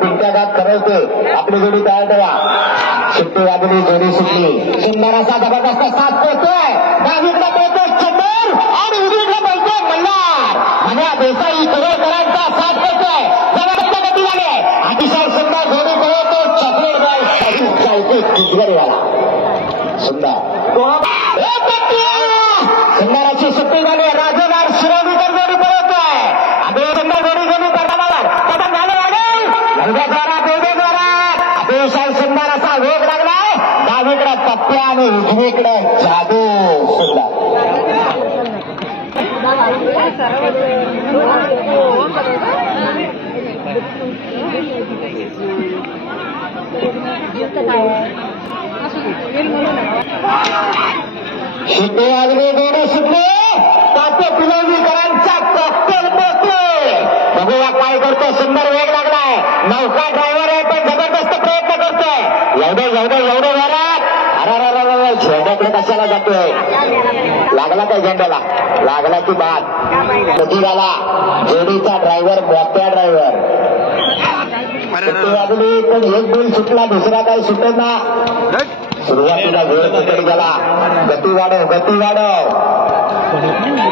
पिंट्याघात ठरवते आपली जोडी तयार ठेवा. सुट्टी वाजली, जोडी सुटली. सुंदर असा जबरदस्त साथ करतोय. डावीकडे पळतोय चंदर आणि उजवीकडे पळतोय मल्हार. म्हणजे देसाई केवळकरांचा साथ करतोय. जबरदस्त गती झाली आहे. अतिशय सुंदर जोडी पळवतो चॉकलेट बॉय तिजगरीवाला. सुंदर सुंदराची सुट्टी झाली. राजेगार शिरोडीकर जोडी पळवतोय. अगदी सुंदर जोडी जोडी पडतावर पतंग झाले लागेल. अतिशय सुंदर असा वेग लागलाय. डावीकडे पप्प्या आणि उजवीकडे जादू. सुंदर शिट्टी वाजली, जोडी सुटली. ताते पिलोजीकरांचा कॉकटेल पोचतोय. बघूया काय करतो. सुंदर वेग लागलाय. नौका ड्रायव्हर आहे पण जबरदस्त प्रयत्न करतोय. एवढे वरात. अरे झेंड्याकडे कशाला जातोय. लागला काय झेंड्याला. लागला की बाद कधी झाला. जोडीचा ड्रायव्हर मोठ्या ड्रायव्हर. वाजली पण एक बिल सुटला, दुसरा काही सुटत ना. सुरुवातीला वेळ तिकडे गेला. गती वाढव.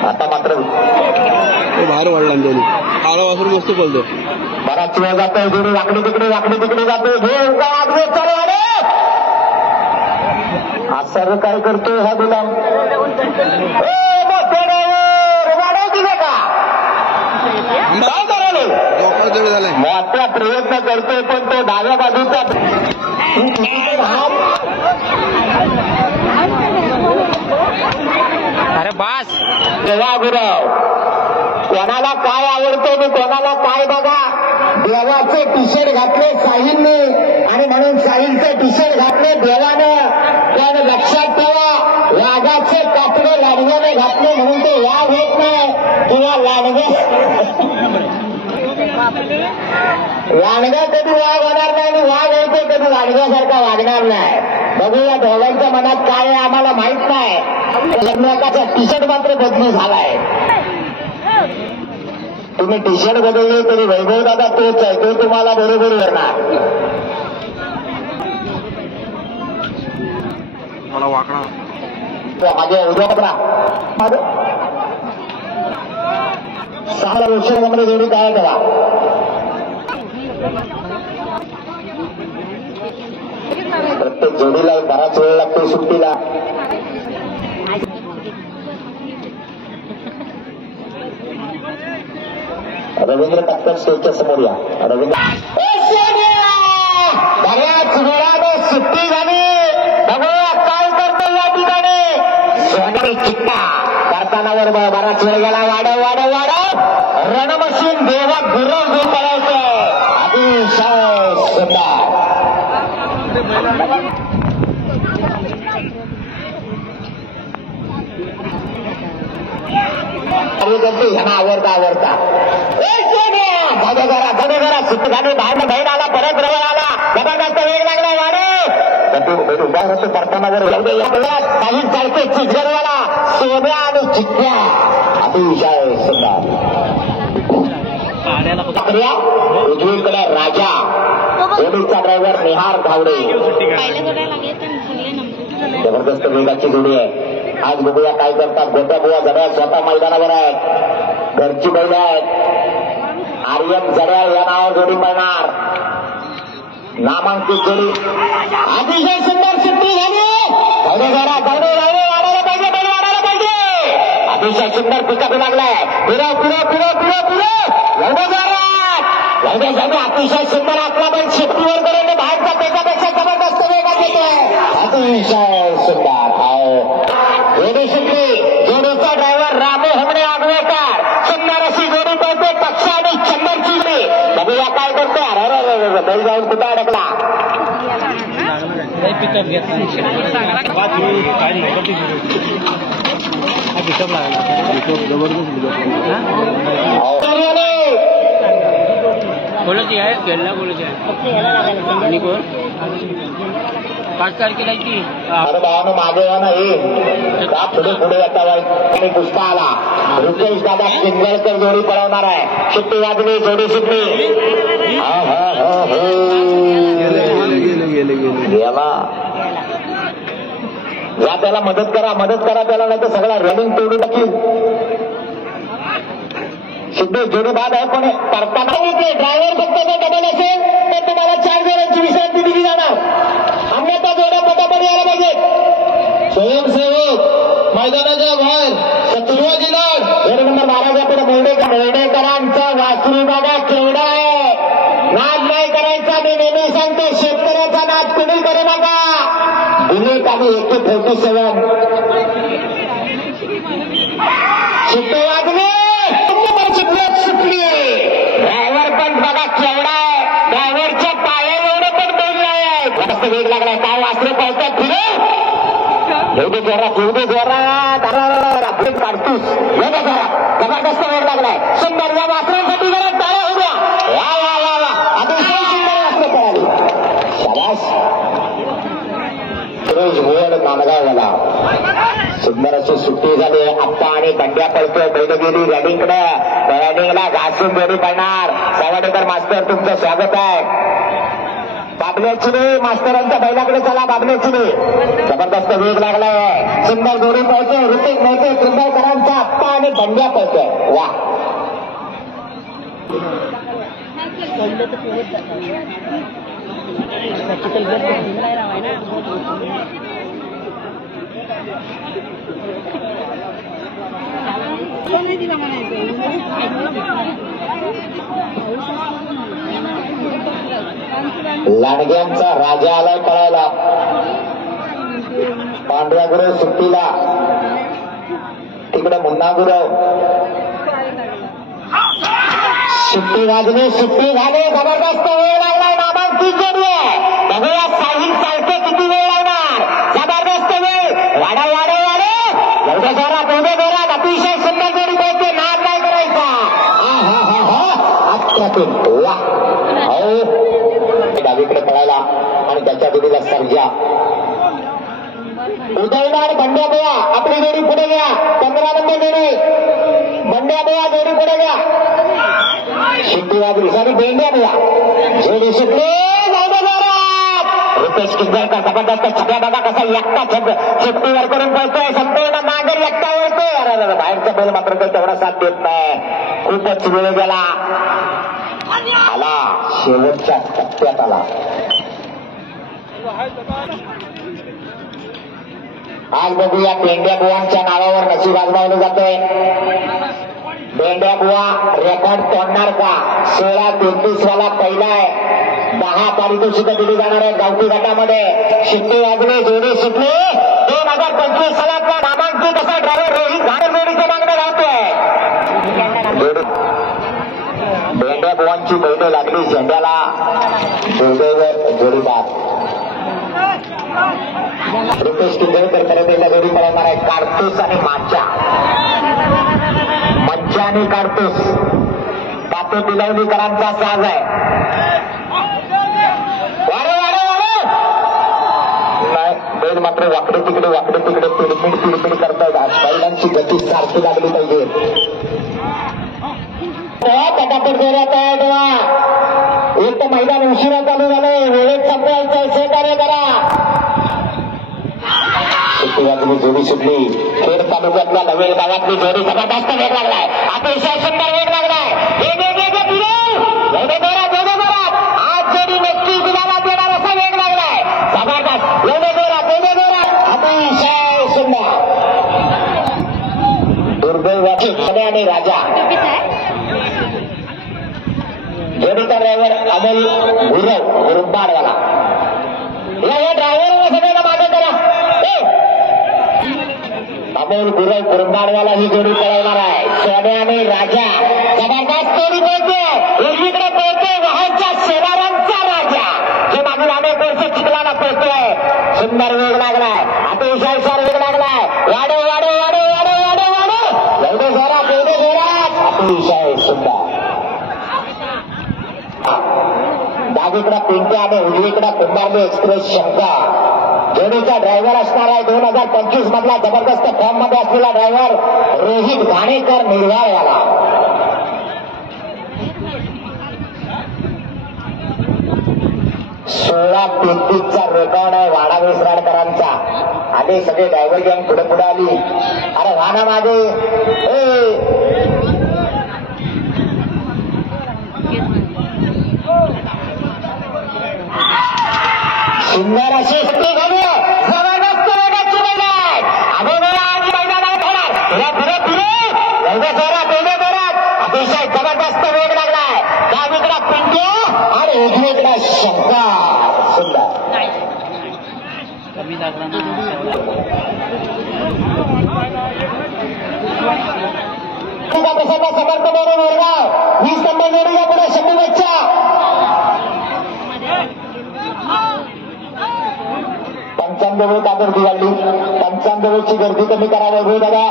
आता मात्र बाहेर वाढला जोडी. आला वासरू मस्त बोलतो. बराच वेळ जातोय. जोडी वाकडी तिकडे जातोय. असं काय करतोय हा गुलाम. मोठा प्रयत्न करतोय पण तो डाव्या बाजूचा अरे बास देवा गुरव. कोणाला काय आवडतं आणि कोणाला काय बघा. देवाचे टी शर्ट घातले साहिलने आणि म्हणून साहिलचे टी शर्ट घातले देवानं. पण लक्षात ठेवा वाघाचे कापडे लाडव्याने घातले म्हणून ते वाघ होत नाही किंवा लांडगा कधी वाघ होणार नाही आणि वाघ होतो कधी लांडग्यासारखा वागणार नाही. बघूया दोघांच्या मनात काय आहे आम्हाला माहित नाही. लग्नाचा टी शर्ट मात्र बदली झालाय. तुम्ही टी शर्ट बदलले तरी वैभव दादा तोच आहे. तो तुम्हाला बरोबर येणार. मला वाकडा माझ्या उद्या सहा वर्षामध्ये जोडी काय करा. प्रत्येक जोडीला बराच वेळ लागतो सुट्टीला. रवींद्र टक्कर स्टेजच्या समोर या. रवींद्र बऱ्याच वेळाने सुट्टी झाली. बघूया काय करतो या ठिकाणी. सोनेरी चिट्टा करताना बरोबर बराच वेळ गेला. वाढव रणमशीन देवा गुरव जो करायचंय. अतिशय सुंदर. आवडता घरा सुट्टी झाली. बाहेर आला परत जवळ आला. जबरदस्त वेग लागला. वाढ करताना काही चालते चितगरवाला सोन्या आणि चिठ्ठ्या. अतिशय सुंदर. उजवीकडे राजा. जोडीचा ड्रायव्हर निहार धावडे. जबरदस्त वेगाची जोडी आहे. आज बघूया काय करतात. गोट्या बुवा जड्याल स्वतः मैदानावर आहेत. घरची बैल आहेत. आर्यन जड्याल या नावावर जोडी पळणार. नामांकित जोडी. अतिशय सुंदर सुट्टी झाली. वाढायला पाहिजे. अतिशय सुंदर पिकअप लागलाय. अतिशय सुंदर आपला बैल शिफ्टीवर करून बाहेरचा त्याच्यापेक्षा जबरदस्त वेगात येतोय. अतिशय सुंदर. जोडी सुटली. जोडीचा ड्रायव्हर रामू हमणे आगवेकर. सुंदर अशी जोडी पळते. पक्ष आणि चंदरची जोडी. बघूया काय करतोय. अरे बैल जाऊन कुठे अडकला. पिकअप बोलायची आहे गेला बोलायची आहे. आणि कोण 5 तारखेला की अरे भावानं मागे या नाही का पुढे जाता आणि पुष्पा आला. रुपेश दादा किंजळकर जोडी पळवणार आहे. सुट्टी वाजली. जोडी सुटली. त्याला मदत करा त्याला, नाही तर सगळा रनिंग तोडून टाकील. सिद्धू जोडी बाद आहे पण करताना ड्रायव्हर फक्त तो डबल असेल तर तुम्हाला 4 जणांची विश्रांती दिली जाणार. अन्यथा जोड्या पटापट यायला पाहिजे. स्वयंसेवक मैदानाच्या बाहेर शिवाजीला 1 नंबर 12 पुढे मेंढेकरांचा वासरू बघा केवढा आहे. नाद नाही करायचा. मी नेहमी सांगतो शेतकऱ्याचा नाद कुणी करू नका. बुलेट आणि AK-47 शिट्टे वाजले, सुटली. ड्रायव्हर पण बघा केवढा आहे. ड्रायव्हरच्या पाया एवढं पण बोललं आहे. जास्त वेग लागलाय. काय वासरे पळतात पुढे. एवढे जोरात आपण काढतोस. एवढे जोरात जबरदस्त वेग लागलाय. सुंदर या वासरांसाठी जरा टाळ्या होऊ द्या. वा अतिशय सुंदर वासरे पळाली. शाबास. रोज वड नांदगावला सुंदर अशी सुट्टी झाली. आप्पा आणि बंड्या पळतोय बैलगिरी रॅडिंगला घासून जोडी पडणार. सावडेकर मास्तर तुमचं स्वागत आहे. बाबल्याची मास्तरांच्या बैलाकडे चला. बाबल्याची जबरदस्त वेग लागलाय. सुंदर जोडी पळतोय. ऋतिक मोहिते कुंभारकरांचा आप्पा आणि बंड्या पळतोय. वा लाडग्यांचा राजा आलाय पळायला. पांढऱ्या गुरव सुट्टीला. तिकडे मुन्ना गुरव. सुट्टी वाजली. जबरदस्त वेळ लागलाय. नामांकित जोडी आहे. बघूया साहिल चालते किती वेळ लागणार. जबरदस्त वेळ. वाढव एवढ्या जोरात अतिशय सुंदर जोडी पाहिजे. नाद नाही करायचा. वा डावीकडे पळायला आणि त्याच्या जोडीला सर्जा. उदयनार बंड्या बोया आपली जोडी पुढे घ्या. 15 नंबर जोडी बंड्या बोया जोडी पुढे घ्या. शिट्टी वाजली. सॉरी बेंड्या बोया जोडी सुटली. रुपेश किंजळकर जबरदस्त छप्या बघा कसा एकटा चिपटीवर करून पळतोय. संपूर्ण नागर एकटा वळतोय. अरे बाहेरचा बैल मात्र काही तेवढा साथ देत नाही. खूपच वेळ गेला. आला शेवटच्या टप्प्यात आला. आज बघूया बेंड्या बुवांच्या नावावर नशीब आजमावलं जातोय. बेंड्या बुवा रेकॉर्ड तोडणार का. 16-33 वाला पहिला आहे. 10 पारितोषिकं दिली जाणार आहेत गावठी गटामध्ये. शिट्टी वाजली. जोडी सुटली. 2025 सालातला नामांकित असा ड्रायव्हर रोहित घाणे जोडीचं मागणं लावतोय. बेंड्या बुवांची बैठक लागली. झेंड्याला दुर्दैव जोडीदार रुपेश किंजळकर खरेदीला जोडी पळवणार आहे. कारतूस आणि माच्या. मज्जा आणि कारतूस पातो पिलवलीकरांचा साज आहे. नाही बैल मात्र वाकडे तिकडे पिडपिड करतायत. आज बैलांची गती सारखी लागली पाहिजे. पटापट जोरात आहे तेव्हा. एक तर मैदान उशिरा चालू झालंय. वेळेत संपवायचं सहकार्य करा. सुट्टी वाजली. जोडी सुटली. खेड तालुक्यातल्या नवेल गावातली जोडी जबरदस्त वेग लागलाय. अतिशय सुंदर वेग लागलाय. एवढे जोरात आज जोडी नक्की गुलाला देणार असा वेग लागलाय. जबरदस्त एवढे जोरात अतिशय सुंदर. दुर्दैवाची सध्या आणि राजा जोडीचा ड्रायव्हर अमोल गुरुबाडवाला. या ड्रायव्हर सगळ्यांना मागे करा. अमोल गुरुबाडवाला ही जोडी पळवणार आहे. सोन्या आणि राजा जबरदस्त जोडी पळतो. उजवीकडे पळतो वाहनच्या शेजाऱ्यांचा राजा जो मागील अनेक वर्ष चिखलाला पळतोय. सुंदर वेग लागलाय. अतिशय वेग लागलाय. वाढव एवढे जोरात अतिशय सुंदर. डावीकडे पिंट्या आणि उजवीकडे कुंभारली एक्सप्रेस शंका जोडीचा ड्रायव्हर असणार आहे. 2025 मधला जबरदस्त फॉर्म मध्ये असलेला ड्रायव्हर रोहित घाणेकर निर्वाळवाला. 16-33 रेकॉर्ड आहे वाडा विसराडकरांचा. आले सगळे ड्रायव्हर गँग पुढे पुढे आली. अरे वाहना मागे सुंदर अशी सुट्टी झाली. जबरदस्त वेगाची मैदान अगोदर आणि मैदानात होणार. पुढे पुढे एवढ्या जोरात अतिशय जबरदस्त वेग लागलाय. डावीकडा पिंटू आणि उजवीकडा शंकर. सुंदर कमी लागला ना. प्रसन्न समर्थ मोरे मोरगाव 20 नंबर जोडीला पुढे शंभू बच्चा. पंचांजवळ का गर्दी वाढली. पंचांजवळची गर्दी कमी करावी हो दादा.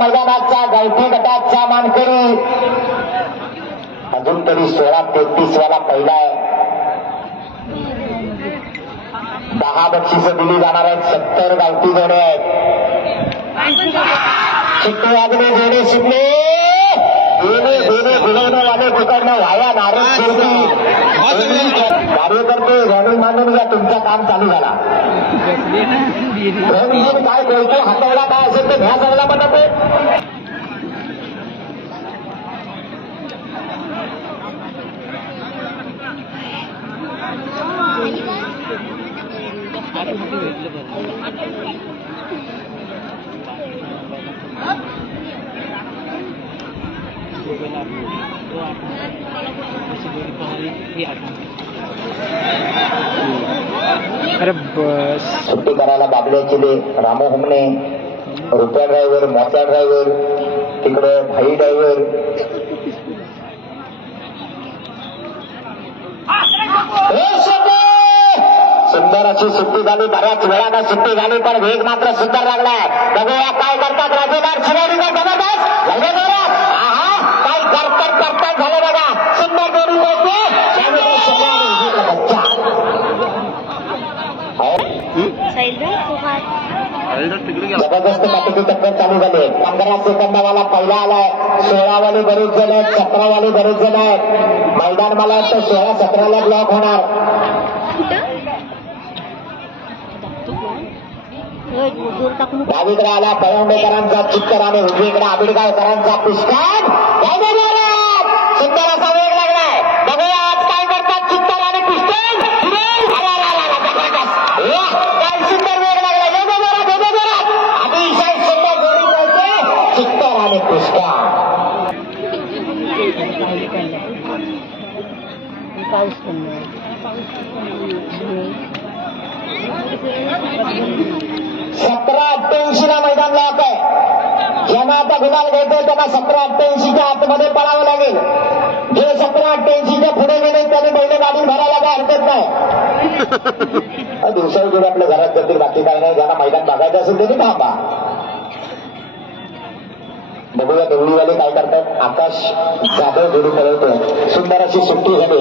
मैदानाचा गावठी गटाचा मानकरी अजून तरी 16-33 वाला पहिला आहे. 10 बक्षिसं दिली जाणार आहेत. 70 गावठी जोडे आहेत. शिट्टे वाजले जोडे शिकले दोन्ही बुलवणं वाले पकडणं व्हाया नारद कार्यकर्ते रॅली मांडून घ्या. तुमचं काम चालू झाला. काय बोलतो हातावला काय असेल ते भ्या चालला म्हणत अरे बस सुट्टी करायला बाबड्याची रामो हुमणे, रुपया ड्रायव्हर, मोत्या ड्रायव्हर, तिकडे भाई ड्रायव्हर. सुंदर अशी सुट्टी झाली. बऱ्याच वेळानं सुट्टी झाली पण वेग मात्र सुंदर लागलाय. बघूया काय करतात राजूदार शिरोडीकर. जबरदस्त काय करतात झालं बघा. सुंदर जोडी पोहोचते. जबरदस्त काटेकी टक्कर चालू झाली. 15 सेकंदावाला पहिला आलाय. 16 वाले बरेच जण आहेत. 17 वाले बरेच जण आहेत. मैदान मला वाटतं 16-17 ब्लॉक होणार. डावीकडे आला पळवणेकरांचा चित्तर आणि उजवीकडे आबिडगावकरांचा पुष्कर. सुंदर असा वेग लागलाय. बघूया आज काय करतात चित्तर आणि पुष्कर. काय सुंदर वेग लागला. अतिशय सुंदर जोडी मिळते चित्तर आणि पुष्कर. पाऊस 17-88 ला मैदान लॉक आहे. ज्यांना आता गुलाल घ्यायचंय त्यांना 17-88च्या आतमध्ये पळावं लागेल. जे 17-88च्या पुढे गेले त्यांनी बैल गाडी भरायला काय हरकत नाही. दिवसावर आपल्या घरात जातील बाकी काय नाही. ज्यांना मैदान बघायचं असेल त्यांनी थांबा. बघूया देवळीवाले काय करतात. आकाश जाधव जोडी पळवतोय. सुंदर अशी सुट्टी झाली.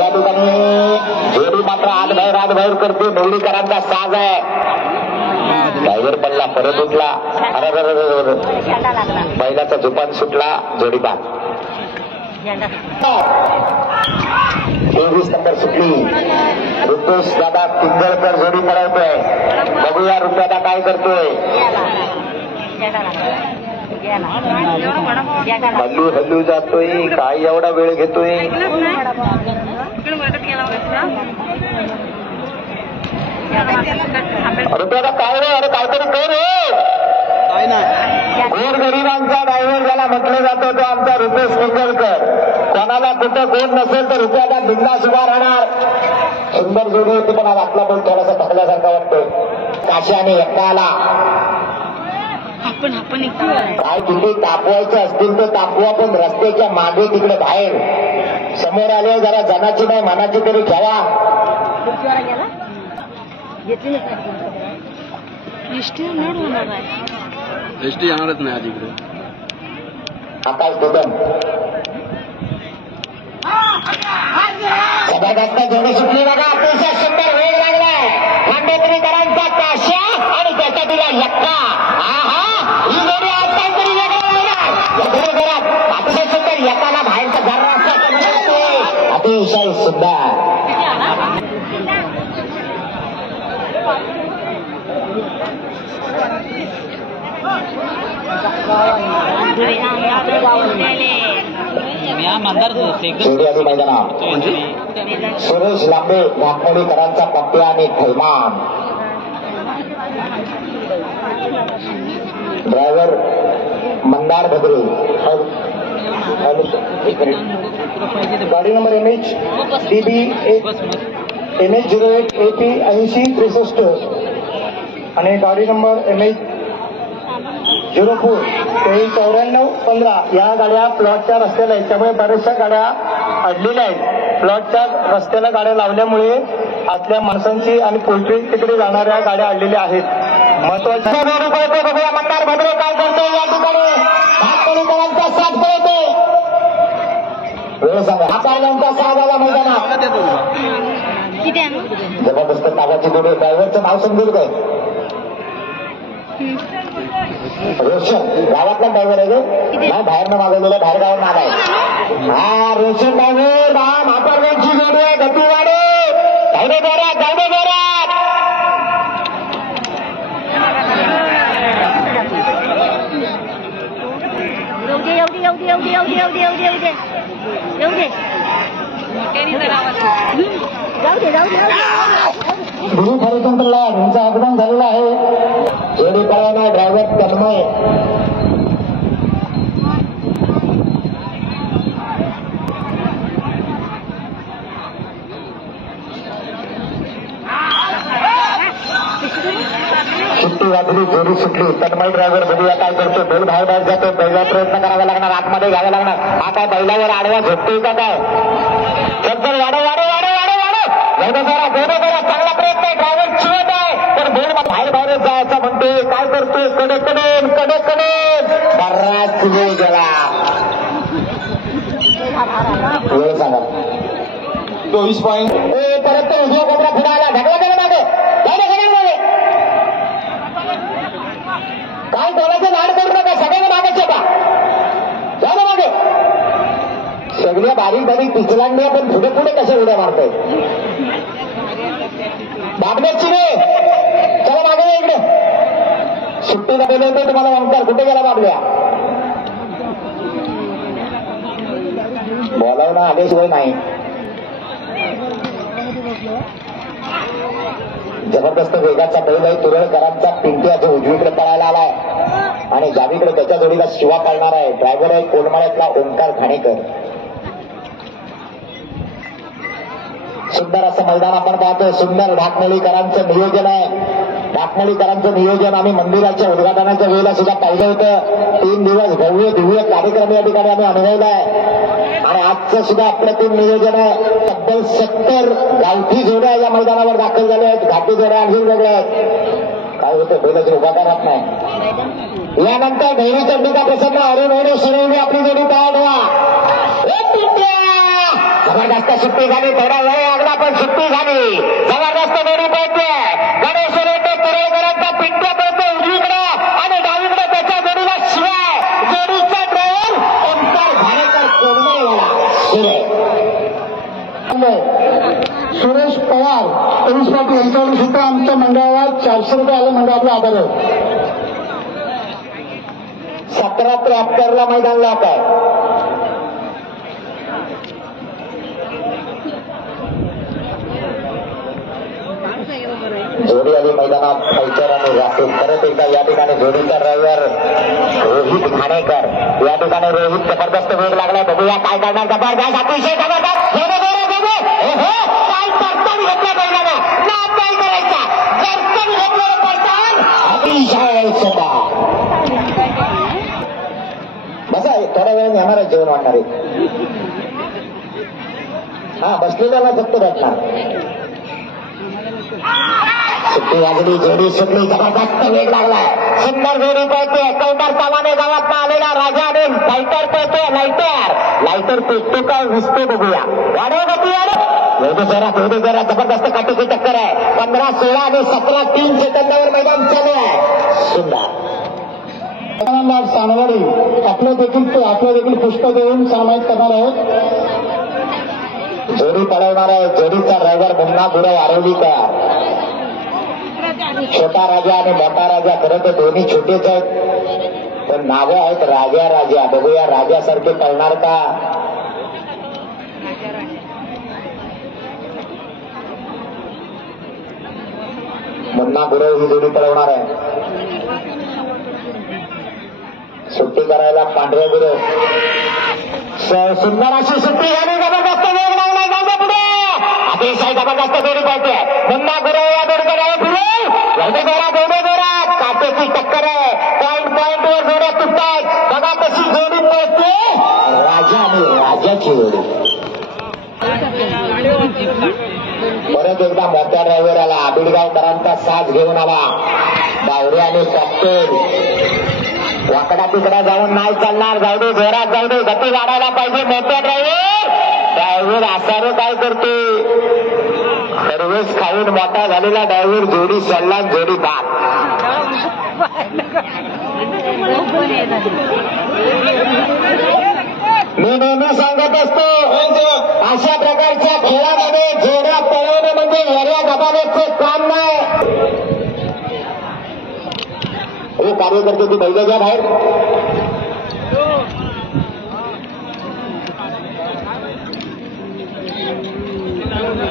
या ठिकाणी जोडी मात्र आजबाहेर करते. देवळीकरांचा साज आहे. ड्रायव्हर पडला परत उठला. अरे बैलाचा झुपान सुटला. जोडी बाद. 23 नंबर सुटली. रुपेश दादा पिंगळकर जोडी पळवतोय. बघूया रुपयादा काय करतोय. हल्लू जातोय. काय एवढा वेळ घेतोय. रुपयादा काय रे. अरे काहीतरी कर रे. गोरगरिबांचा ड्रायव्हर ज्याला म्हटलं जातं तो आमचा रुपेश पिंगळकर. कोणाला कुठं कोण नसेल तर रुपयादा बिंदास उभा राहणार. सुंदर जोडी होती पण आज आपला बोल थोडासा थकल्यासारखा वाटतोय. काशी आणि एकाला काय तिथे तापवायचं असतील तर तापवा पण रस्त्याच्या मागे तिकडे बाहेर. समोर आले जरा जनाची नाही मनाची तरी ठेवा. एसटी येणारच नाही आज इकडे. आकाश दुबन जबरदस्त जोडी सुटली बघा. अतिशय सुंदर वेग लागलाय. खांडेकरीकरांचा काश्या आणि त्याच्या दिला यक्का. ही जोडी आज काहीतरी वेगळं लागणार. घरात अतिशय सुंदर यकाला बाहेरचा जरा अतिशय सुंदर. जोडी आली मैदानात सुरेश लांबे नागमोडीकरांचा पप्प्या आणि थैमान. ड्रायव्हर मंदार भद्रे. गाडी नंबर MH08 AP 8063 आणि गाडी नंबर MH04 9415 या गाड्या प्लॉटच्या रस्त्याला आहेत. त्यामुळे बऱ्याचशा गाड्या अडलेल्या आहेत. प्लॉटच्या रस्त्याला गाड्या लावल्यामुळे आतल्या माणसांची आणि पोल्ट्री तिकडे जाणाऱ्या गाड्या अडलेल्या आहेत. महत्वाच्या बघूया मंदार भद्रे काय करतो या ठिकाणी. नागपूरकरांचा साथ पळतो. वेळ सांगा. हा पाहिल्यांचा 6 झाला मैदानात. जबरदस्त तागाची जोडी. ड्रायव्हरचं नाव समजेल काय? रोशन गावातला ड्रायव्हर आहे गे. नाही बाहेरनं मागवलेला बाहेर गावात नाव आहे. हा रोशन ड्रायव्हर महापारवांची जोडी आहे. गतीवाडे जाऊ जोरात जाऊ जोरात. गुरु हरिचंद्रला यांचं आगमन झालेलं आहे. जोडी पळाला ड्रायव्हर तन्मय. सुट्टी वाजली जोडी सुटली. तन्मय ड्रायव्हर बघूया काय करतो. बैल बाहेर जातो. बैला प्रयत्न करावा लागणार. आतमध्ये घ्यावा लागणार. हा काय बैलावर आडवा झोपतोय का काय? चल वाढव वाढव वाढव वाढव वाढव. चांगला प्रयत्न आहे. ड्रायव्हर चिवत आहे पण बैल बाहेरच जायचा म्हणतोय. काय करतोय? कडक बराच वेळ गेला. वेळ सांगा. 24 पॉईंट. परत तो उजवा कोपरा पुढे आला. ढकला त्याला मागे. काय कोणाचं लाड करू नका. सगळ्यांना मागायचे का झालं मागे. सगळ्या बारीक पिचलांड्या पण पुढे कशा उड्या मारताय. बाबण्याची रे चला मागे इकडे. सुट्टीला गेले होते तुम्हाला ओंकार. कुठे गेला बाबल्या? बोलावणं आल्याशिवाय नाही. जबरदस्त वेगाचा बैल आहे. तुरळकरांचा पिंट्या जो उजवीकडे पळायला आलाय आणि डावीकडे त्याच्या जोडीला शिवा पाळणार आहे. ड्रायव्हर आहे कोलमाळ्यातला ओंकार घाणेकर. सुंदर असं मैदान आपण पाहतोय. सुंदर ढाकमोळीकरांचं नियोजन आहे. ढाकमोळीकरांचं नियोजन आम्ही मंदिराच्या उद्घाटनाच्या वेळेला सुद्धा पाहिलं होतं. 3 दिवस भव्य दिव्य कार्यक्रम या ठिकाणी आम्ही अनुभवलाय आणि आजचं सुद्धा अप्रतिम नियोजन आहे. तब्बल 70 गावठी जोड्या या मैदानावर दाखल झाल्या आहेत. घाटी जोड्या आणखी वेगळ्या आहेत. काय होतं बैलाची उभा राहत नाही. यानंतर धैर्य चंडिका प्रसन्न हरिभैरव शिरवणी आपली जोडी तयार व्हा. जबरदस्त सुट्टी झाली. थोडा वेळ लागला पण सुट्टी झाली. जबरदस्त जोडी पळते. गणेश रेड्डी तुरळकरांचा पिंट्या पळतो उजवीकडे आणि डावीकडे त्याच्या जोडीला शिवाय. जोडीचा ड्रायव्हर ओंकार घाणेकर कोलमळेवाला. सुरेश पवार 23 पाटी यांच्यावर सुद्धा आमच्या मंडळावर 400 रुपये आले. मंडळातला आभार आहे. 1773 मैदान लावत आहे. जोडी आली मैदानात. खैचर आणि राकेश. परत एकदा या ठिकाणी जोडीचा ड्रायव्हर रोहित घाणेकर. या ठिकाणी रोहित जबरदस्त वेग लागलाय. बघूया काय करणार. जबरदस्त अतिशय जबरदस्त. काय परतान घेतला बैलाला. नाद काय करायचा. जरकन घेतलं परतान अतिशय सदा. बसा थोड्या वेळ येणार आहे. जेवण वाटणार आहे. हा बसलेल्याला फक्त भेटणार. सुट्टी वाजली. जोडी सुटली. जबरदस्त वेग लागलाय. सुंदर जोडी पळते. कौंटर सामाने गावात आलेला राजा आणि लायटर पळतोय. लायटर पेटतो काय दिसतो बघूया. वाढव गती एवढे जरा जबरदस्त काटेची टक्कर आहे. 15, 16 आणि 17 3 सेकंदावर मैदान चालू आहे. सुंदर सानवाडी आपलं देखील पुष्प देऊन सामायिक करणार आहोत. जोडी पळवणार आहे. जोडीचा ड्रायव्हर मुन्ना गुरव आरोलीकर. छोटा राजा आणि मोठा राजा खरं तर दोन्ही छोटेच आहेत, पण नावं आहेत राजा राजा. बघूया राजासारखे पळणार का. मुन्ना गुरव ही जोडी पळवणार आहे. सुट्टी करायला पांढरे गुरव. सुंदर अशी सुट्टी झाली. जबरदस्त वेग लागला. जाऊ पुढे अतिशय जबरदस्त जोडी पळते. मुन्ना गुरव या जोडीकडे आहे. पुढे एवढे जोरात काटेची टक्कर आहे. पॉइंट वर जोड्या तुटतात. बघा कशी जोडी पळते. राजा आणि राजाची जोडी. परत एकदा मोठ्या ड्रायव्हर आला. आबिडगावकरांचा साथ घेऊन आला. बावरे आणि कॅप्टन. वाकडा तिकडा जाऊन नाही चालणार. जाऊ दे जोरात जाऊ दे. गती वाढायला पाहिजे. मोठ्या ड्रायव्हर असारं काय करते. सर्वच खाऊन मोठा झालेला ड्रायव्हर जोडी सल्ला जोडी बाग. मी नेहमी सांगत असतो अशा प्रकारच्या खेळामध्ये जोड्या पळवणं म्हणजे वेगळ्या गबाबाचं काम नाही. हे कार्यकर्ते ती बैल घ्या बाहेर.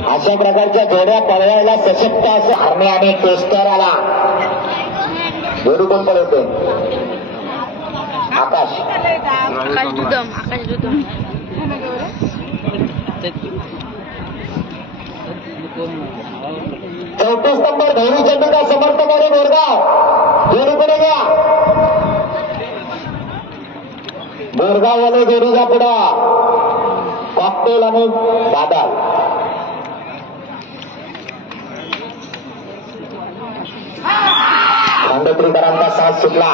अशा प्रकारच्या जोड्या पळवायला सशक्त असं हरणे आणि टेस्टर आला. जोडी कोण पळवते. आकाश दुदम. 34 नंबर धैर्य चंदू का समर्थक आणि बोरगाव जोडीकडे घ्या. बोरगाववाले जोडीचा पुढा कॉकटेल आणि बादल. खंडेत्रीकरांचा साथ सुटला.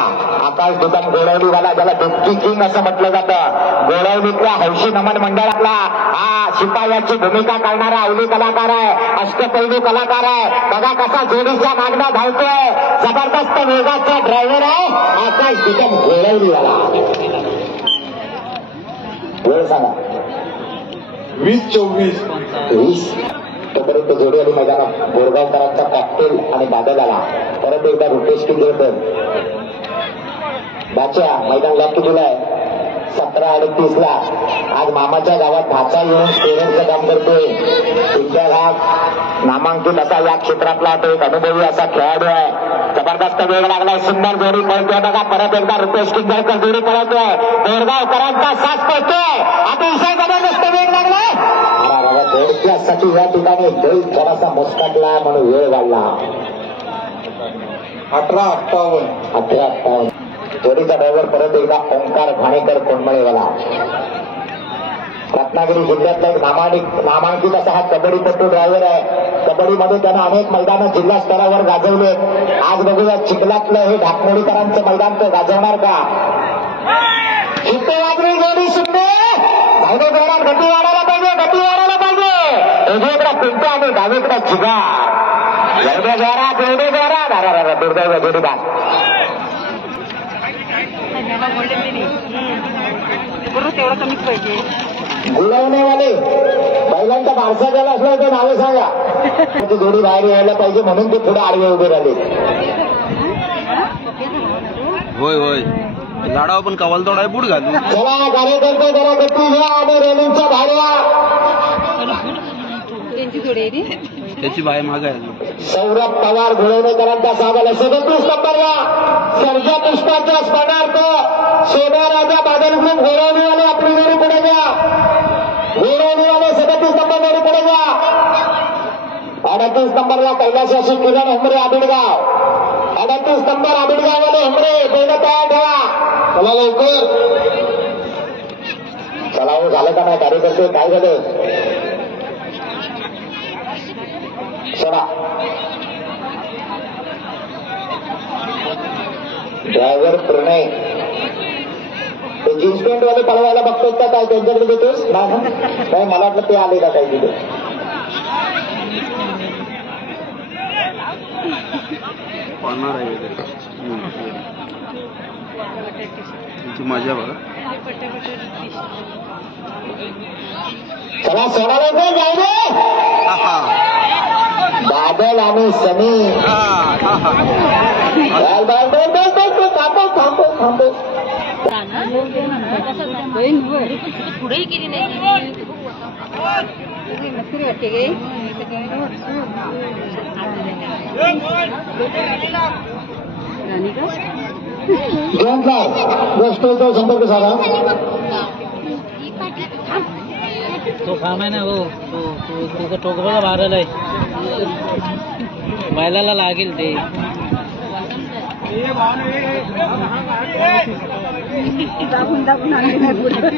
आकाश दुकान गोळवलीवाला ज्याला डुबकी किंग असं म्हटलं जातं. गोळवलीतल्या हौशी नमन मंडळातला हा शिपायाची भूमिका करणारा अवली कलाकार आहे. अष्टपैलू कलाकार आहे. बघा कसा जोडीच्या मागणा धावतोय. जबरदस्त वेगाचा ड्रायव्हर आहे आकाश दुकान गोळवलीवाला. वेळ सांगा. 20-24 तोपर्यंत जोडी आली मैदानात. बोरगावकरांचा कॉकटेल आणि बादल आला. परत एकदा रुपेश किल्लेकर बाच्या मैदान लागतो दिलाय 17:38 ला. आज मामाच्या गावात भाचा येऊन स्टेडियमचं काम करतोय. तुमच्या गावात नामांकित असा या क्षेत्रातला तो एक अनुभवी असा खेळाडू आहे. जबरदस्त वेग लागलाय. सुंदर जोडी पळतोय. बघा परत एकदा रुपेश किल्लेकर जोडी पळतोय. बोरगावकरांचा साथ पळतोय. अतिशय जबरदस्त वेग लागलाय. साठी या ठिकाणी बैल थोडासा मुस्कटला म्हणून वेळ वाढला. 18-58 जोडीचा ड्रायव्हर परत एकदा ओंकार घाणेकर कोंडमळेवाला. रत्नागिरी जिल्ह्यातला एक नामांकित असा हा कबड्डीपटू ड्रायव्हर आहे. कबड्डीमध्ये त्यानं अनेक मैदानं जिल्हा स्तरावर गाजवले. आज बघूया चिखलातलं हे ढाकमोडीकरांचं मैदान तो गाजवणार का. शिट्टेवाजरी जोडी सुटते. धावणे जोरात गती वाढायला पाहिजे. गती वाढायला पाहिजे. उजवीकडा पिंट्या आणि डावीकडा जिगार. एवढे जोरात दुर्दैव जोडी बाग. तेवढं कमीच पाहिजे. गुलावणेवाले बैलांचा बारसा झाला असला तर नावं सांगा. ती जोडी बाहेर यायला पाहिजे म्हणून ते पुढे आडवे उभे राहिले. होय होय लाडाव पण कवाल तोडाय बुड घालू. चला कार्यकर्ते जरा गती घ्या आणि रेलिंगच्या बाहेर. त्याची बाय माग आहे. सौरभ पवार घोळवणेकरांचा सावला 37 नंबरला सर्जा पुष्पाच्या स्मरणार्थ सोना राजा बादल ग्रुप घोळवणीवाले आपली जोडी पुढे घ्या. घोळवणीवाले 37 नंबर जोडी पुढे घ्या. 38 नंबरला कैलासाशी किरण हेमरे आबिडगाव. 38 नंबर आबिडगाववाले हेमरे बैल तयार ठेवा. चला लवकर. चला हो झालं का नाही कार्यकर्ते. काय झालं. चला ड्रायव्हर प्रणय ते जीन्स पॅन्ट वाले पळवायला बघतोस का काय त्यांच्याकडे देतोस. नाही मला वाटलं ते आले का काय तिथे. मजा बघा. चला सोडायला जाऊ दे. बादल आणि सनी थांबो पुढेही केली नाही वाटते गोष्ट संपर्क साधा तो काम आहे ना हो तो टोकराला मारलं आहे बैलाला लागेल ते दाबून दाबून आणले नाही पुढे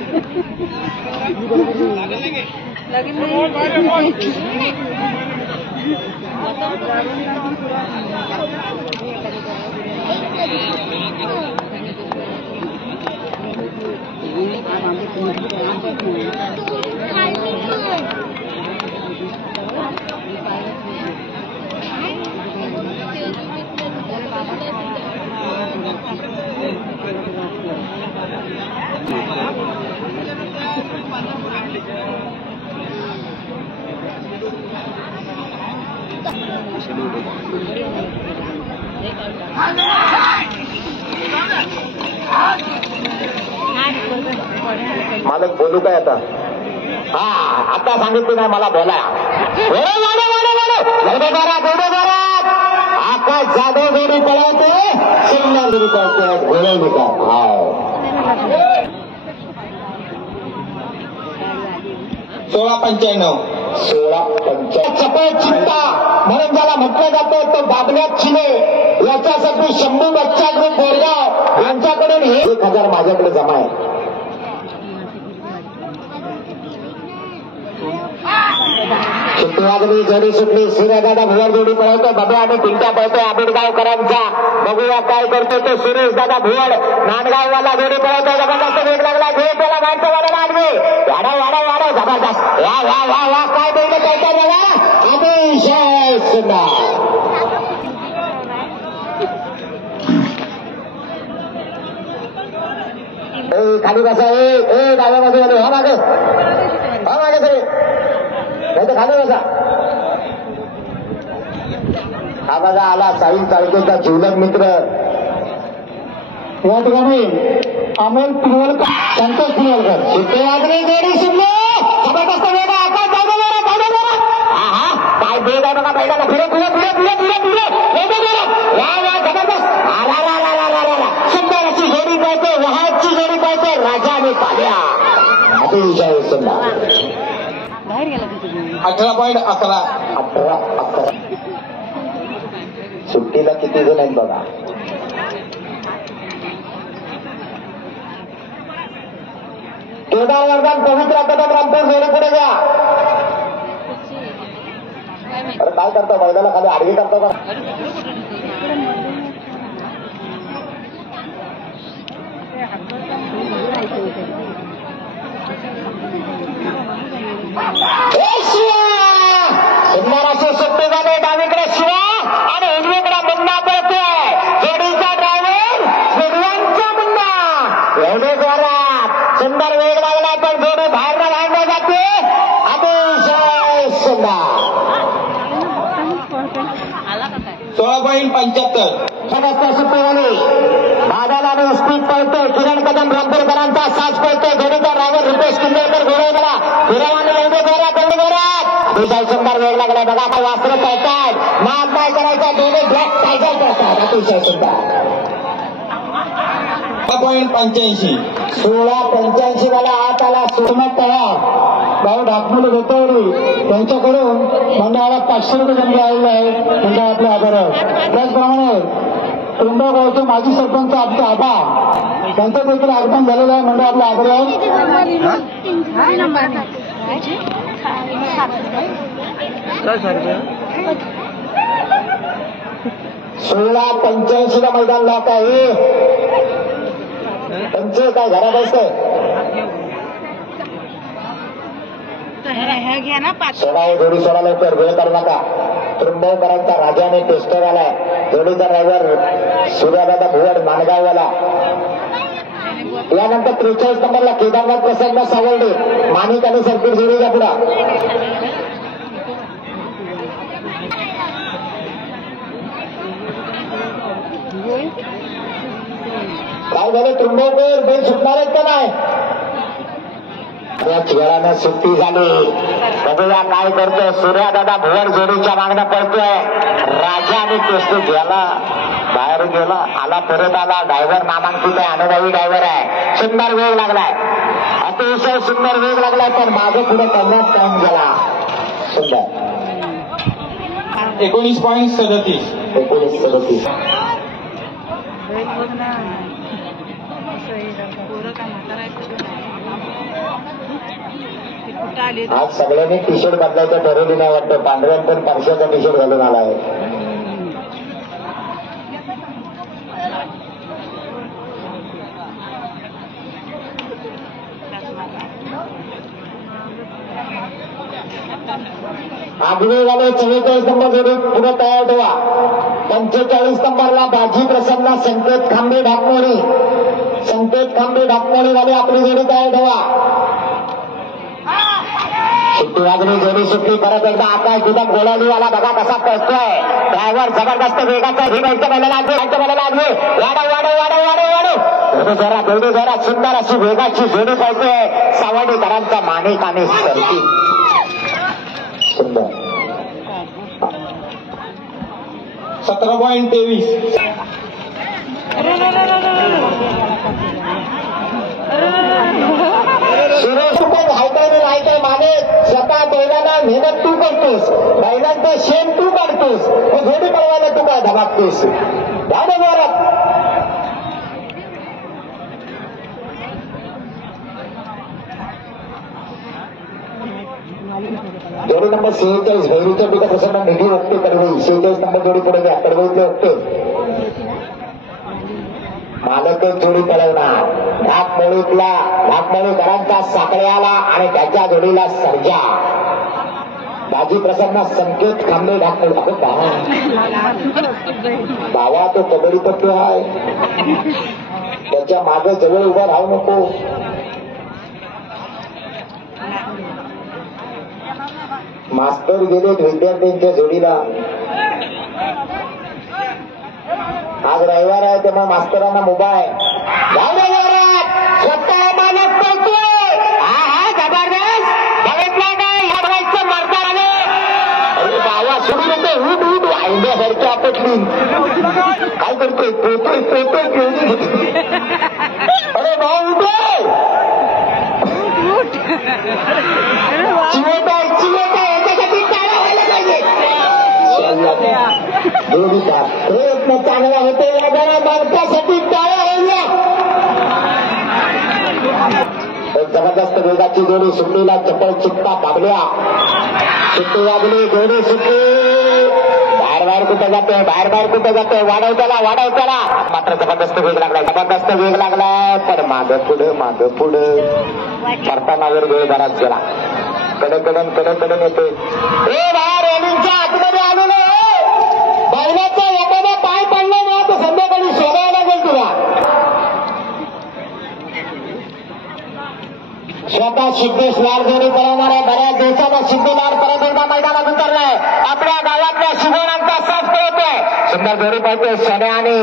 मालक बोलू काय आता हा आता सांगितलं नाही मला बोला आकाश जाधव जोडी पळवते सिंगल जोडी पळते घोडे निकाल हाव 1695 चपळ चित्ता म्हणून ज्याला म्हटलं जातं तो दाबण्यात चिले याच्यासाठी शंभू बच्चाग्रे कोरगाव यांच्याकडून 1000 माझ्याकडे जमा आहे. सुट्टीवाजली जोडी सुटली सूर्यदादा भुवर जोडी पळवतो बबे आणि पिंट्या पळतोय आबिडगावकरांचा बघूया काय करतो तो सुरेश दादा भुवड नांदगाववाला जोडी पळवतो जबरदस्त वेग लागला घे त्याला माणसावाला लागले वाढव वाढव वाढव जबरदस्त वा वा वा वा काय बैल काय बघा अतिशय सुंदर खाली बसा ए गावामध्ये आलो हा मागे सगळे नाही तर खाली बसा हा बघा आला साई चाळकेचा जीवलग मित्र या ठिकाणी अमोल पिनवलकर संतोष पिनवलकर सुट्टेवाजली जोडी सुटली जबरदस्त वेगा आकाश हा काय बेग आहे बघा बैलाला फिरे फिरे फिरे फिरे फिरे फिरे वा जबरदस्त सुंदर अशी जोडी पळते वहाची जोडी पळते राजा आणि पाल्या अतिशय सुंदर 18.11 सुट्टीला किती जण आहेत बघा केदार वर्धन पवित्र कदम रामपूर जोडी पुढे घ्या अरे काय करता बैलाला खाली आडवी करता का सुंदराची सुट्टी झाली डावीकडे शिवा आणि उजवीकडे मुन्ना पळतोय जोडीचा ड्रायव्हर सुरवांचा मुन्ना एवढे जोरात सुंदर वेग लागला पण जोडी बाहेर बाहेर जाते अतिशय सुंदर 16.75 सुट्टी झाली बादल आणि स्पीड पळतोय किरण कदम रामपूरकरांचा साज पळतोय जोडीचा ड्रायव्हर रुपेश किंदेकर घोडेबला फिरवाने एवढे जोरात एवढे जोरात अतिशय सुंदर वेग लागलाय बघा काय वासरं पळतात नाद नाही करायचा दोन्ही ब्लॅक टायगर पळतात अतिशय सुंदर 16.85 वाला आत आला सुमत पवार भाऊ ढाकमुले गोतवडी त्यांच्याकडून मंडळाला 500 रुपये देणगी आलेली आहे त्यांचा आपले आभार त्याचप्रमाणे पिंपळगावचे माजी सरपंच आपले आबा त्यांचं देखील आगमन झालेलं आहे मंडळ आपला आभार आहे 16.85 ला मैदान लॉक आहे त्यांचे काय घरात असतंय सोडा जोडी सोडा लवकर वेळ करू नका त्रुंबवकरांचा राजाने टेस्टर आलाय जोडीचा ड्रायव्हर सूर्यदादा भुवड नांदगाववाला यानंतर 43 नंबरला केदारनाथ प्रसन्न सावळडे माणिक आणि सर्किट जोडीचा पुढा सुटणार आहेत का नाही? याच वेळानं सुट्टी झाली. बघूया काय करतोय सूर्यादादा. भुवर जोडीच्या मागणं पडतोय. राजा आणि केसू गेला, बाहेर गेला, आला परत आला. ड्रायव्हर नामांकित आहे, अनुभवी ड्रायव्हर आहे. सुंदर वेग लागलाय, अतिशय सुंदर वेग लागलाय, पण मागे पुढे करण्यात टाइम गेला. सुंदर 19.37. 19:37. आज सगळ्यांनी टी शर्ट बदलायचं ठरवली नाही वाटतं. पांढऱ्यात पण परशाचा टी शर्ट घालून आला आहे. आगवे वाले 44 नंबर जोडी पुढे तयार ठेवा. 45 नंबरला बाजी प्रसन्न, संकेत खांबे ढाकमोडी. संकेत खांबे ढाकमोडी वाले आपली जोडी तयार ठेवा. सुट्टी वाजली, जोडी सुटली. परत एकदा आकाश गुदम गोलाडीवाला बघा कसा पळतोय. ड्रायव्हर जबरदस्त वेगाचा झिडायचं बोलायला लागले. वाढव वाढव वाढव वाढव वाढव. एवढी जरा सुंदर अशी वेगाची जोडी पळतोय. सावडेकरांचा माणिक आणि सरकी. सुंदर 17.23. सुरेश पण हायकाय माने. स्वतः बैलांना मेहनत तू करतोस, बैलांचं शेण तू काढतोस, जोडी पळवायला तू काय धमाकतोस. जोडी नंबर 46 भैरूच्या पिता प्रसन्न निधी वक्ते कडवई. 46 नंबर जोडी पुढे घ्या. कडवईतले वक्ते मालकच जोडी पळवणार. ढाकमोळीकरांचा साखळ्याला आणि त्याच्या जोडीला सर्जा. बाजी प्रसन्न, संकेत खांबे ढाकमोळी. बाबा तो कबड्डीपट्टू आहे, त्याच्या मागे जवळ उभा राहू नको. मास्तर गेलेत विद्यार्थ्यांच्या जोडीला. आज रविवार आहे तेव्हा मास्तरांना मुभा आहे. स्वतः मालक पळतोय. हा जबरदस्त. बघितला काय ह्या बघायचं मारता आले. अरे बाबा सोडून येते. उठ उठ आयल्यासारखी आपटली. काय करतोय? पोतोय. अरे भाऊ उठोय. चिवट आहे याच्यासाठी टाळा व्हायला पाहिजे. प्रयत्न चांगला होतो. या जरा मालकासाठी टाळा व्हायला. जबरदस्त वेगाची जोडी सुट्टीला चपळ चित्ता पाबल्या. सुट्टी वाजली, जोडी सुटली. बाहेर कुठे जाते. वाढव त्याला. मात्र जबरदस्त वेग लागलाय. पण मागं पुढं करताना वर वेळ बराच गेला. कडकडन येते. बाहेर रेलिंगच्या आतमध्ये आलेलो बैलाचा एखादा पाय पडला ना तर संध्याकाळी शोधायला लागेल तुला. स्वतः सिद्धेश लाड जोडी पळवणार आहे. बऱ्याच दिवसाला सिद्धीलाड परत एकदा मैदानात उतरलाय. आपल्या गावातल्या शिवणांचा साथ करतोय. सुंदर जोडी पळतोय सोन्या आणि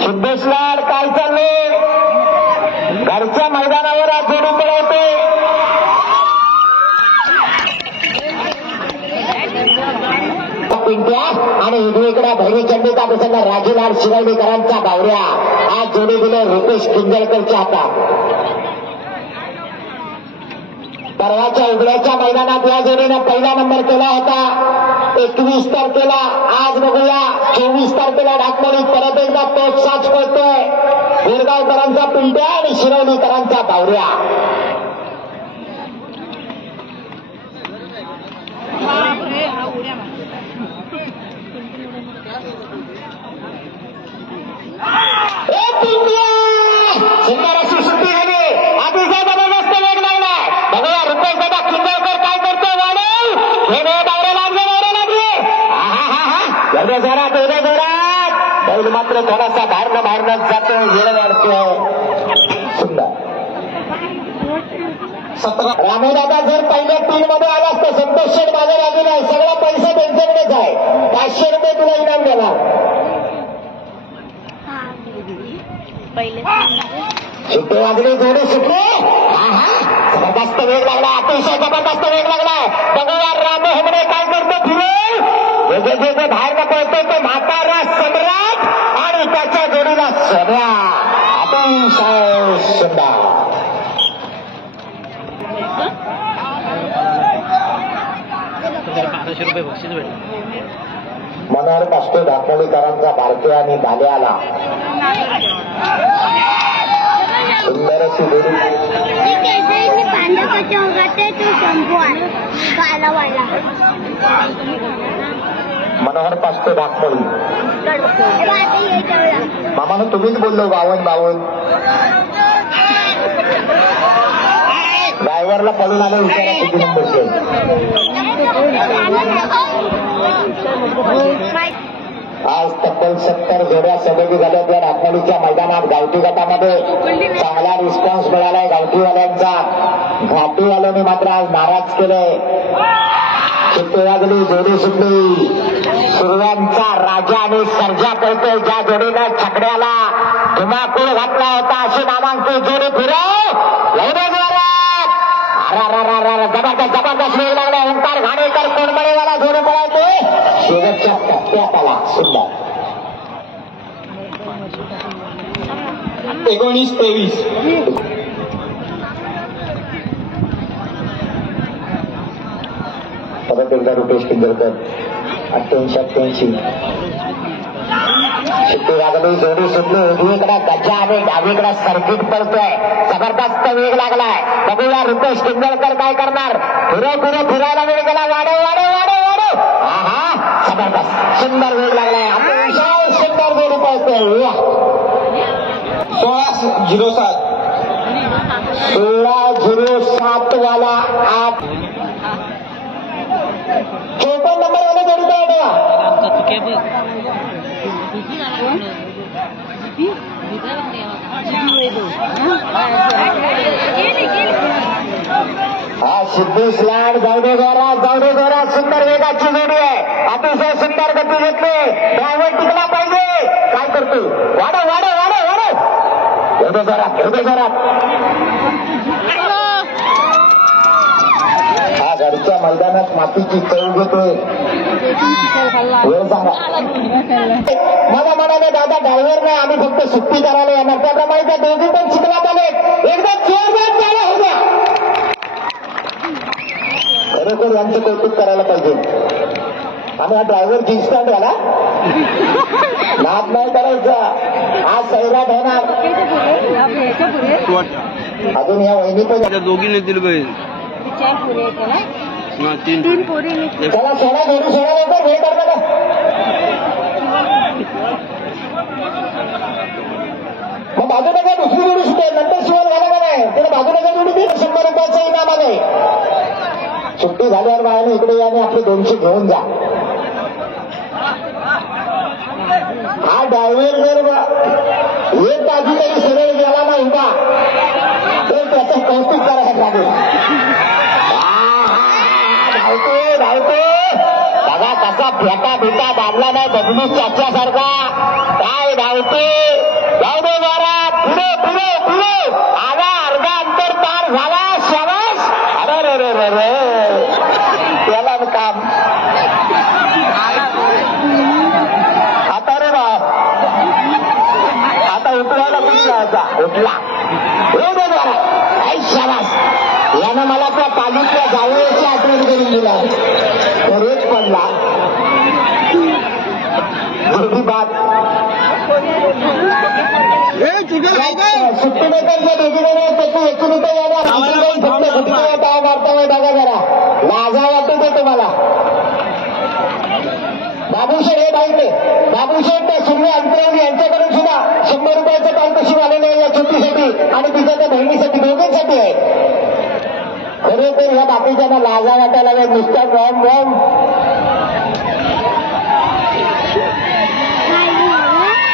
सिद्धेश लाड काय चालले. घरच्या मैदानावर आज जोडी पळवते. पिंट्या आणि उजवीकडे भैरीचंडीचा प्रसंग राजूलाल शिवळीकरांचा बावऱ्या. आज जोडी दिले रुपेश किंजळकरच्या हातात. परवाच्या उघड्याच्या मैदानात या जोडीने पहिला नंबर केला होता 21 तारखेला. आज बघूया 24 तारखेला ढाकमोडीत परत एकदा तोच साच पळतोय. बोरगावकरांचा पिंट्या आणि शिरवलीकरांचा बावऱ्या. सुंदर अशी सुट्टी झाली. अतिशय जबरदस्त वेग लागलाय. बघूया रुपेश दादा किंजळकर काय करतो. वाढव हे डायरे लागले. एवढ्या जोरात बैल मात्र थोडासा बाहेरनं जातो. वेळ वाढतोय. सुंदर रामोदादा जर पहिल्या 3 मध्ये आलास तर संतोष शेठ माझ्या बाजूला आहे. सगळा पैसा त्यांच्याकडेच आहे. 500 रुपये तुला इनाम देणार. सुट्टे वाजले, जोडे सुटले. जबरदस्त वेग लागला, अतिशय जबरदस्त वेग लागलाय. बघूया रामो हेगडे काय करतो. फिरे जे बाहेर न पळतो तो म्हातारा सम्राट आणि त्याच्या जोडीला सध्या अतिशय सुंदर. ₹500 बक्षीस भेटलं. मनोहर काष्टे धाकमोळीकरांचा भारतीय आणि भाल्याला सुंदर अशी जोडी. मनोहर काष्टे धाकमोळी. मामानं तुम्हीच बोललो 52. ड्रायव्हरला पळून आलं विचारा किती नंबरचे. आज तब्बल 70 जोड्या सहभागी झाल्या त्या राखोलीच्या मैदानात. गावठी गटामध्ये चांगला रिस्पॉन्स मिळालाय गावठीवाल्यांचा. घाटीवाल्यांनी मात्र आज नाराज केलंय. सुट्टी वाजली, जोडी सुटली. सुरव्यांचा राजा आणि सर्जा पळतोय. ज्या जोडीनं छकड्याला धुमाकूळ घातला होता अशी नामांकित जोडी फिरव. जबरदस्त जबरदस्त वेग लागला. ओंकार घाणेकर कोणमळेवाला जोडी पळायचे. शेवटच्या टप्प्यात आला. सुंदर. 19-23. परत एकदा रुपेश किंजरकर 88-88. सुट्टी वाजली, जोडी सुटली. उजवीकडे गजा आणि डावीकडे सर्किट पडतोय. जबरदस्त वेग लागलाय. बघूया रुपेश किंजरकर काय करणार. फिरायला वेळ गेला. वाढव. जबरदस्त सुंदर वेग लागलाय. अतिशय सुंदर जोडी पळतोय. 16-07 वाला 8 54 नंबर वाले जोडी पळतोय. हा सिद्धेश लाड. जाऊ दे जोरात. सुंदर वेगाची जोडी आहे. अतिशय सुंदर गती घेतली. ड्रायव्हर टिकला पाहिजे. काय करतो. वाढव. एवढे जोरात. हा घरच्या मैदानात मातीची चव घेतोय. वेळ सांगा. मला म्हणाले दादा ड्रायव्हर नाही, आम्ही फक्त सुट्टी करायला येणार. त्याप्रमाणे त्या दोघी पण चिखलात आले. एकदा जोरदार झाला होता. खरोखर यांचं कौतुक करायला पाहिजे. आणि हा ड्रायव्हर जीन्स पॅन्ट घाला. नाद नाही करायचा. हा सैराट होणार. अजून या वहिनी पण दोघीने दिलं पाहिजे. 3 चला सोडा जोडी सोडा लवकर. हे करता का मग बाजूला काय दुसरी जोडी सुटेल. नंतर शिवाय घाला का नाही. त्याला बाजूला काय जोडी दे. 100 रुपयाचं इनाम आलंय. सुट्टी झाल्यावर बाळाने इकडे या आणि आपले 200 घेऊन जा. हा ड्रायव्हर जर एक बाजू तरी सरळ गेला ना उभा तर त्याचं कौतुक करायला लागेल. धावतो बघा कसा फेटा बिटा दाबला नाही. बबलू चाच्यासारखा काय धावते. जाऊ दे जोरात. पुढे आला. अर्धा अंतर पार झाला. शाबास. अरे त्याला काम. आता उठवायला कुठे जायचा. उठला. शाबास. यानं मला त्या तालुक्या जावयाची आठवण करून दिला. रोज पडला. बाद सुट्टी मेकरच्या दोघीने त्याची एकूणता यायला फक्त घुटण्याला पाय मारता होय. बघा जरा लाजा वाटत आहे तुम्हाला. बाबूशेठ हे माहिती. बाबूशेठ त्या सुम्य अंतरावली यांच्याकडून सुद्धा 100 रुपयाचं पारितोषिक आलेलं आहे या सुट्टीसाठी आणि तिच्या त्या बहिणीसाठी दोघांसाठी आहे. खरोखर ह्या बाकीच्यांना लाजा वाटायला लागेल. नुसत्या बॉम्ब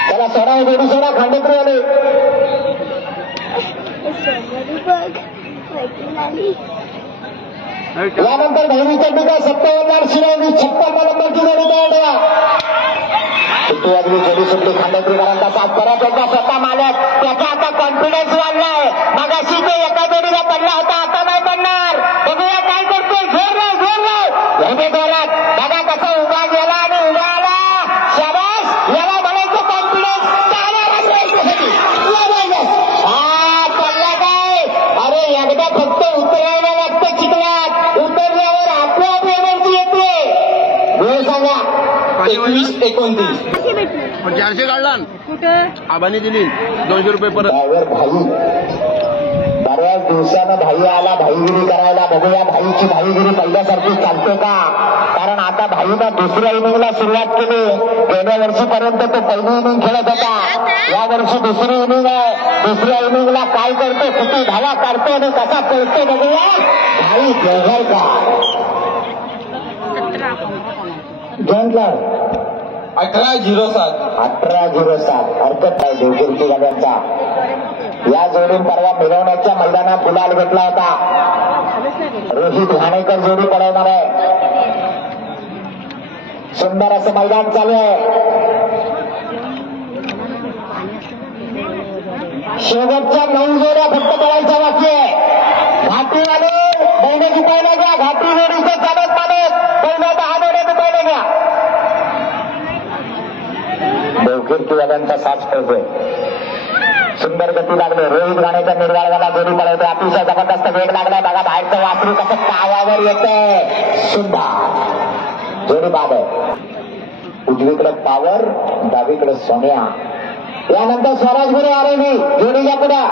त्याला सोडा जोडी सोडा. खांडेकरी आले. यानंतर बहिणी चंडिका 57 शिवाजी 56 नंबरची जोडी तयार सुट्टी अगदी जोडी सुटली खांडेकरीकरांचा साथ परत एकदा स्वतः मालक त्याचा आता कॉन्फिडन्स वाढलाय मगाशी तो एका जोडीला पडला होता आता नाही पडणार बघूया काय करतोय जोर लाव जोरात बघा कसा उभा गेला आणि उभा आला शाबास याला म्हणायचं कॉन्फिडन्स हा पडला काय अरे एकदा फक्त उतरायला लागतं चिखलात उतरल्यावर आपोआप एनर्जी येते वेळ सांगा 21-29 400 काढला कुठं आबाने दिली 200 रुपये परत ड्रायव्हर भाई बऱ्याच दिवसानं भाई आला भाईगिरी करायला बघूया भाईची भाईगिरी पहिल्यासारखी चालते का कारण आता भाईनं दुसऱ्या इनिंगला सुरुवात केली गेल्या वर्षीपर्यंत तो पहिली इनिंग खेळत होता या वर्षी दुसरी इनिंग आहे दुसऱ्या इनिंगला काय करतो किती धावा काढतो आणि कसा पळतो बघूया भाई खेळणार का जॉईंटला 18-07 18-07 हरकत आहे देवगिरची गाड्यांचा या जोडून परवा मिरवण्याच्या मैदानात गुलाल घेतला होता रोहित घाणेकर जोडी पडवणार आहे सुंदर असं मैदान चालू आहे शेवटच्या 9 जोड्या फक्त पडायच्या बाकी आहे घाटीवाले महिने दुपायला घ्या घाटी जोडीचं चालत मानत पहिल्या 10 जोड्या दुपायला घ्या देवगिरकीवाल्यांचा साथ पडतोय सुंदर गती लागले रोहित घाणेकर निर्वाळवाला जोडी पडवतोय अतिशय जबरदस्त वेग लागलाय बघा बाहेरचं वासरू कसं कावावर येतंय सुंदर जोडी बाद आहे उजवीकडे पावर डावीकडे सोन्या यानंतर स्वराज गुरु आरेली जोडीच्या पुढे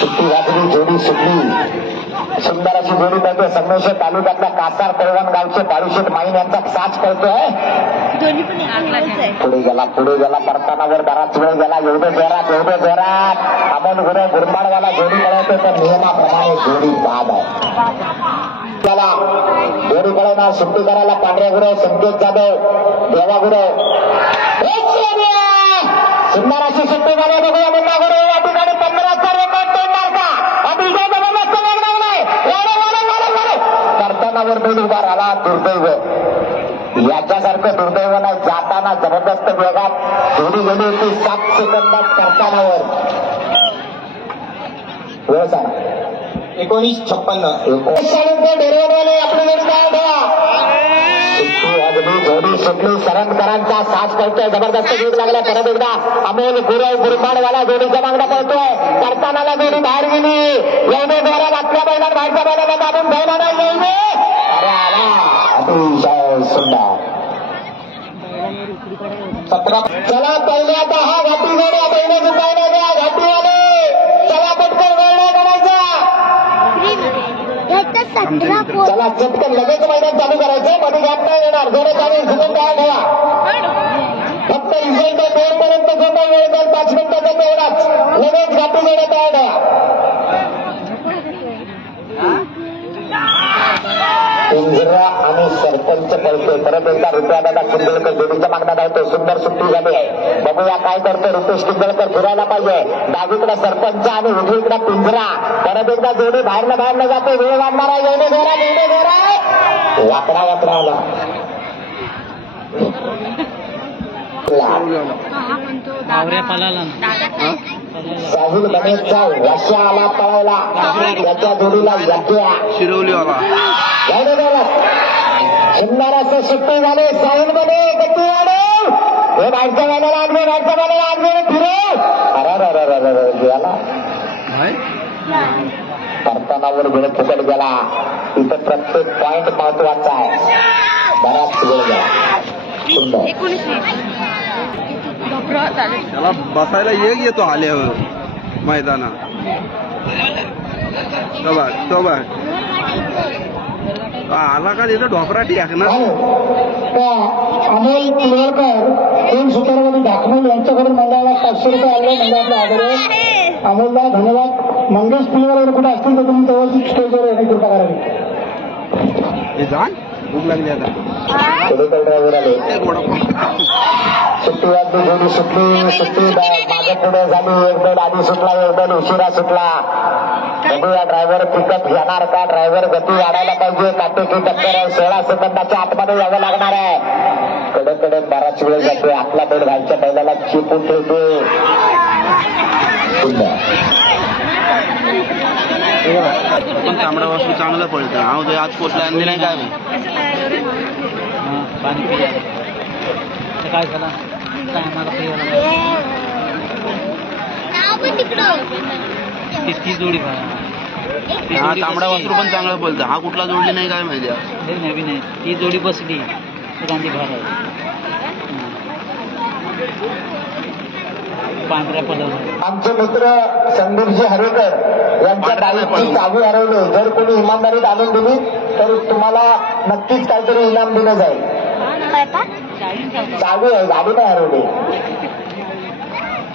सुट्टी घातली जोडी सुटली सुंदर अशी जोडी पडते संगमेश्वर तालुक्यातल्या कासार तळवण गावचे बाळूशेठ माईन यांचा साच पडतोय पुढे गेला परतानावर बराच वेळ गेला एवढे जोरात अमोल गुरु गुरबाडवाला जोडी पडवतो तर नियमाप्रमाणे जोडी बाद आहे त्याला जोडी पडवणार सुट्टी करायला पांढऱ्या गुरु संकेत जाधव देवा गुरु सुंदर अशी सुट्टी झाली बघूया मुन्ना गुरु या ठिकाणी 15चा रेकॉर्ड तोडणार का अतिशय जबरदस्त वेग लागलाय करतानावर बैल उभा राहिला दुर्दैव याच्यासारखं दुर्दैव नाही जाताना जबरदस्त वेगात जोडी गेली होती 7 सेकंदात करतानावर वेळ सांगा 19-56 डेरेवाले आपली जोडी काय ठेवा अगदी जोडी सुटली सरंदकरांचा साथ पळतोय जबरदस्त वेग लागला परत एकदा अमोल गुरव गुरबाडवाला जोडीच्या मागणं पळतोय करतानाला जोडी बाहेर गेली एवढे जोरात आपल्या बैलात बाहेरच्या बैलाला दाबून ठेवला नाही येईल अरे आला अतिशय सुंदर 17 चला पहिले आता हा घाटी जोड्या बैलाची पाहिजे द्या घाटी आले चला पटकन वेळ नाही करायचा चला चटकन लगेच मैदान चालू करायचं मध्ये गॅप नाही येणार जोडे चालू सुद्धा तयार ठेवा फक्त रिझल्ट 2 पर्यंत जोडा वेळ जाईल 5 मिनिटाचा तेवढाच लगेच घाटी जोडे तयार ठेवा इंजिरा आणि सरपंच पळतोय परत एकदा रुपयादादा किंबळकर जोडीच्या मागण्यात धावतोय सुंदर सुट्टी झाली आहे बघूया काय करतोय रुपेश किंबळकर फिरायला पाहिजे डावीकडे सरपंच आणि उजवीकडे पिंजरा परत एकदा जोडी बाहेरला जाते वेळ वाढणार आहे एवढे जोरा वाकडा आला साहिल गणेशचा वशा आला पळायला त्याच्या जोडीला यज्ञा शिरवलीवाला सुंदर असं सुट्टी झाले साहिल मध्ये गती वाढव हे बाहेरच्या बाजूला आडवे फिरव अरे गेला करतानावर वेळ फुकट गेला इथं प्रत्येक पॉइंट महत्वाचा आहे बराच वेळ गेला सुंदर त्याला बसायला एक येतो आल्यावर मैदानात तो बघ आला का तिथं ढोपरा टाक ना अमोल पिळवळकर 3 सुतारमध्ये दाखवून यांच्याकडून मंडळाला 500 रुपये आले मंडळातल्या आधारे अमोलला धन्यवाद. मंगेश पिलवाला कुठे असतील तर तुम्ही तेव्हा स्टेजवर येणे कृपा करावी. भूक लागली आता. ड्रायव्हर आले. सुट्टी वाजली, जोडी सुटली, सुट्टी मागे पुढे झाली, एक दोन आधी सुटला, एक दोन उशिरा सुटला. बघूया ड्रायव्हर पिकअप घेणार का? ड्रायव्हर गती वाढायला पाहिजे. काटेकी टक्कर आहे. 16 सेकंदाच्या आतमध्ये यावं लागणार आहे. कडे बराच वेळ जातोय. आपला बेड व्हायच्या पहिल्याला चिपून ठेवतोय. पण तांबडा वासरू चांगलं पडतं. हा तो आज पोचला आणली नाही काय पाणी पिया काय झालं काय आम्हाला ती जोडी हा तांबडा वासरू पण चांगलं पडतं. हा कुठला जोडली नाही काय माहिती. नवीन आहे ती जोडी बसली गांधी भार आहे. पांढऱ्या पदर आमचे मित्र संदीपजी हरेकर यांच्या गाडीची चावी हरवली. जर कोणी इमानदारीत आणून दिली तर तुम्हाला नक्कीच काहीतरी इनाम दिलं जाईल. चावी आहे, गाडी नाही हरवली.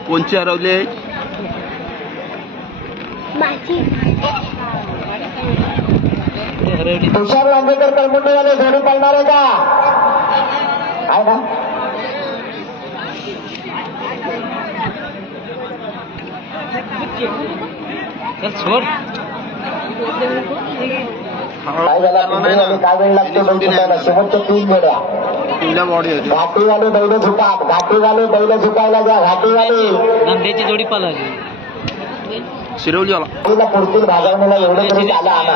कोणची हरवली? तुषार लांबेकर कळमुंडेवाले जोडी पाळणार आहे का? आहे ना? सोड काय झालं? काय वेळ लागते बैल शेवटच्या 3 जोड्या. घाटीवाले बैल झुकात, घाटीवाले बैल झुकायला द्या. घाटीवाले नंद्याची जोडी पाळली शिरवली तिला पुढतील भागवणीला एवढं तरी आला आला.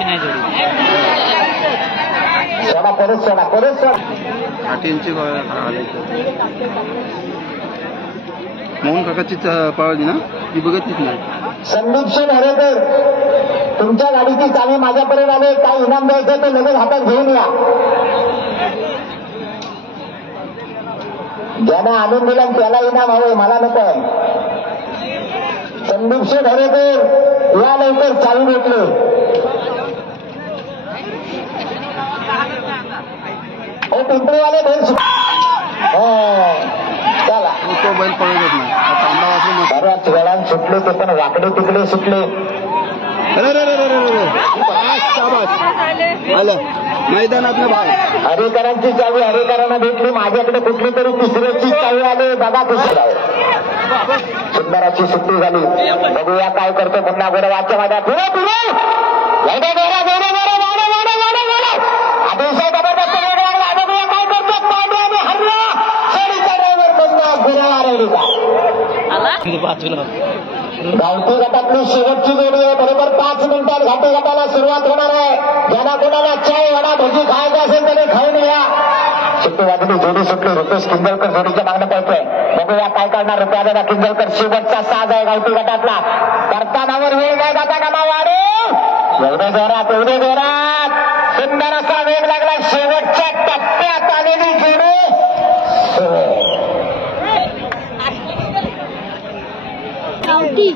नाही जोडी सोडा परत सोडा परत सोडा. घाटींची मोहन काकाची पाळली ना ती बघतलीच नाही. संदीप सिंग हरेकर तुमच्या गाडीची चावी माझ्यापर्यंत आले. काय इनाम द्यायचं तर लगेच हातात घेऊन या. ज्यानं आणून दिला त्याला इनाम हवंय, मला नको आहे. संदीप सिंग हरेकर या लवकर, चावी भेटले. हो पिंपळीवाले बैल चला. तो बैल पळतच नाही. तांबडा वासरू बऱ्याच वेळान सुटले ते पण वाकडे तिकडे सुटले. मैदानात बाहेर हरेकरांची चावी हरेकरांना भेटली. माझ्याकडे कुठली तरी तिसऱ्याची चावी आली. बघा तिसरा सुंदराची सुट्टी झाली. बघूया काय करतो पुन्हा गोरवाच्या माझ्या पुढे पुढे अतिशय जबरदस्त वेग लागला. बघूया काय करतो. पांड्याने हरला. शेळीचा ड्रायव्हर पुन्हा गुन्हा रेडीचा. गावठी गटातली शेवटची जोडी आहे. बरोबर 5 मिनिटात घाटी गटाला सुरुवात होणार आहे. ज्यांना कोणाला चाय वडा भजी खायचं असेल त्याने खाऊन या. सुट्टी वाजली, जोडी सुटली. रुपेश किंजलकर जोडीच्या मागणं पळतोय. बघूया काय करणार रुपया दादा किंजलकर. शेवटचा साज आहे गावठी गटातला. करतानावर वेळ नाही जाता कामा वाढेल. एवढे जोरात एवढे जोरात सुंदर असा वेग लागला. शेवटच्या टप्प्यात आलेली जोडी गावठी